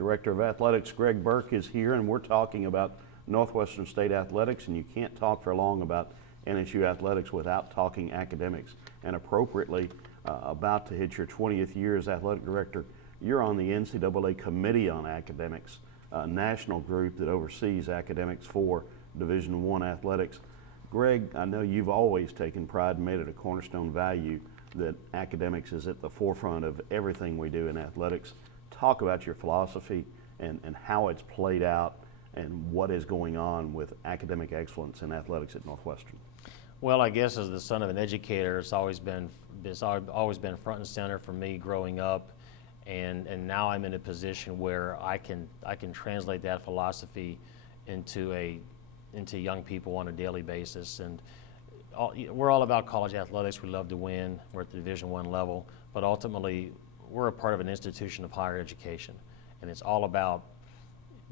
Director of Athletics Greg Burke is here, and we're talking about Northwestern State Athletics, and you can't talk for long about NSU Athletics without talking academics. And appropriately, about to hit your 20th year as Athletic Director, you're on the NCAA Committee on Academics, a national group that oversees academics for Division I athletics. Greg, I know you've always taken pride and made it a cornerstone value that academics is at the forefront of everything we do in athletics. Talk about your philosophy and how it's played out and what is going on with academic excellence in athletics at Northwestern. Well, I guess as the son of an educator, it's always been front and center for me growing up, and now I'm in a position where I can translate that philosophy into young people on a daily basis. And we're all about college athletics. We love to win. We're at the Division I level, but ultimately we're a part of an institution of higher education, and it's all about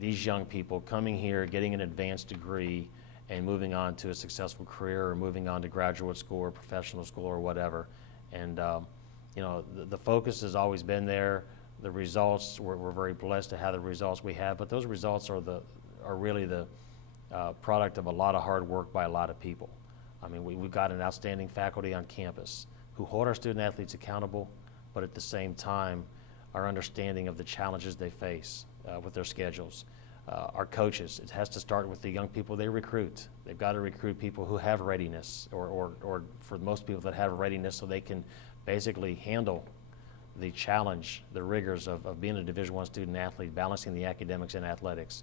these young people coming here, getting an advanced degree, and moving on to a successful career, or moving on to graduate school or professional school or whatever. And the focus has always been there. The results, we're very blessed to have the results we have, but those results are really the product of a lot of hard work by a lot of people. I mean, we've got an outstanding faculty on campus who hold our student athletes accountable, but at the same time, our understanding of the challenges they face with their schedules. Our coaches, it has to start with the young people they recruit. They've got to recruit people who have readiness, or for most people that have readiness, so they can basically handle the challenge, the rigors of being a Division I student athlete, balancing the academics and athletics.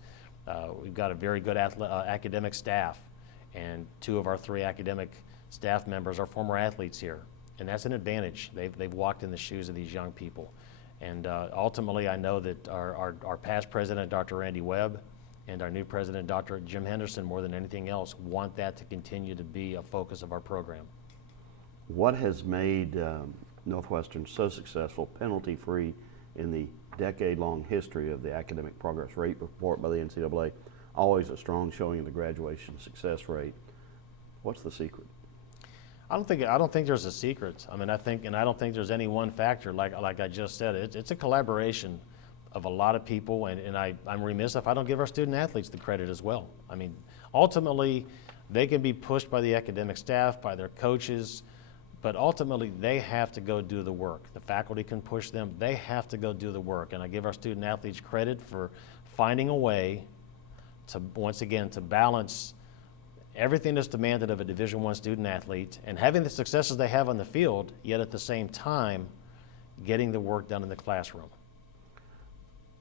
We've got a very good academic staff, and 2 of our 3 academic staff members are former athletes here, and that's an advantage. They've walked in the shoes of these young people. And ultimately, I know that our past president, Dr. Randy Webb, and our new president, Dr. Jim Henderson, more than anything else, want that to continue to be a focus of our program. What has made Northwestern so successful, penalty-free, in the decade-long history of the academic progress rate report by the NCAA? Always a strong showing of the graduation success rate. What's the secret? I don't think there's a secret. I mean, I don't think there's any one factor. Like I just said, it's a collaboration of a lot of people, and I'm remiss if I don't give our student athletes the credit as well. I mean, ultimately, they can be pushed by the academic staff, by their coaches, but ultimately they have to go do the work. The faculty can push them. They have to go do the work, and I give our student athletes credit for finding a way to, once again, to balance everything that's demanded of a Division I student athlete and having the successes they have on the field, yet at the same time getting the work done in the classroom.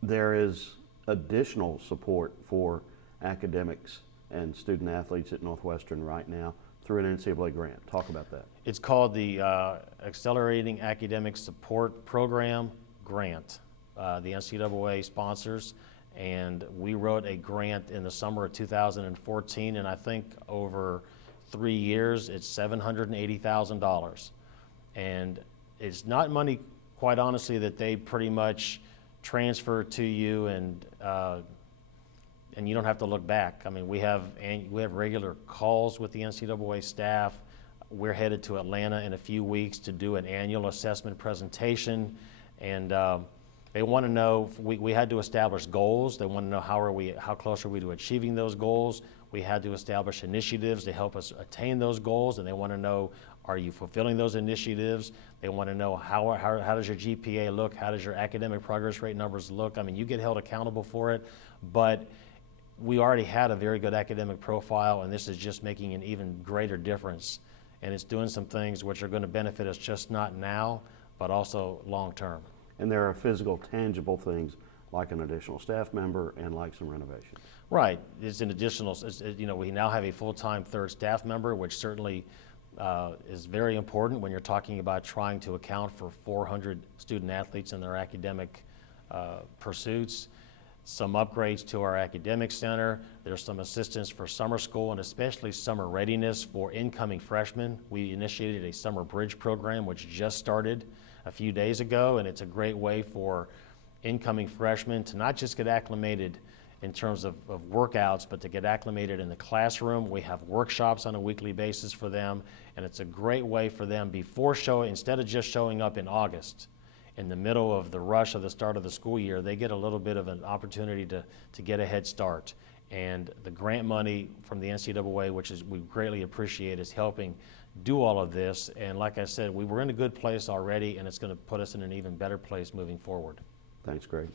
There is additional support for academics and student athletes at Northwestern right now through an NCAA grant. Talk about that. It's called the Accelerating Academic Support Program Grant. The NCAA sponsors, and we wrote a grant in the summer of 2014, and I think over 3 years it's $780,000. And it's not money, quite honestly, that they pretty much transfer to you and you don't have to look back. I mean, we have regular calls with the NCAA staff. We're headed to Atlanta in a few weeks to do an annual assessment presentation, and they want to know, we had to establish goals. They want to know how close are we to achieving those goals. We had to establish initiatives to help us attain those goals, and they want to know, are you fulfilling those initiatives? They want to know how does your GPA look? How does your academic progress rate numbers look? I mean, you get held accountable for it, but we already had a very good academic profile, and this is just making an even greater difference. And it's doing some things which are going to benefit us just not now, but also long term. And there are physical, tangible things like an additional staff member and like some renovations. Right. It's an additional, we now have a full-time 3rd staff member, which certainly is very important when you're talking about trying to account for 400 student athletes in their academic pursuits. Some upgrades to our academic center. There's some assistance for summer school and especially summer readiness for incoming freshmen. We initiated a summer bridge program, which just started a few days ago, and it's a great way for incoming freshmen to not just get acclimated in terms of workouts, but to get acclimated in the classroom. We have workshops on a weekly basis for them, and it's a great way for them instead of just showing up in August in the middle of the rush of the start of the school year, they get a little bit of an opportunity to get a head start. And the grant money from the NCAA, which is we greatly appreciate, is helping do all of this. And like I said, we were in a good place already, and it's going to put us in an even better place moving forward. Thanks, Greg.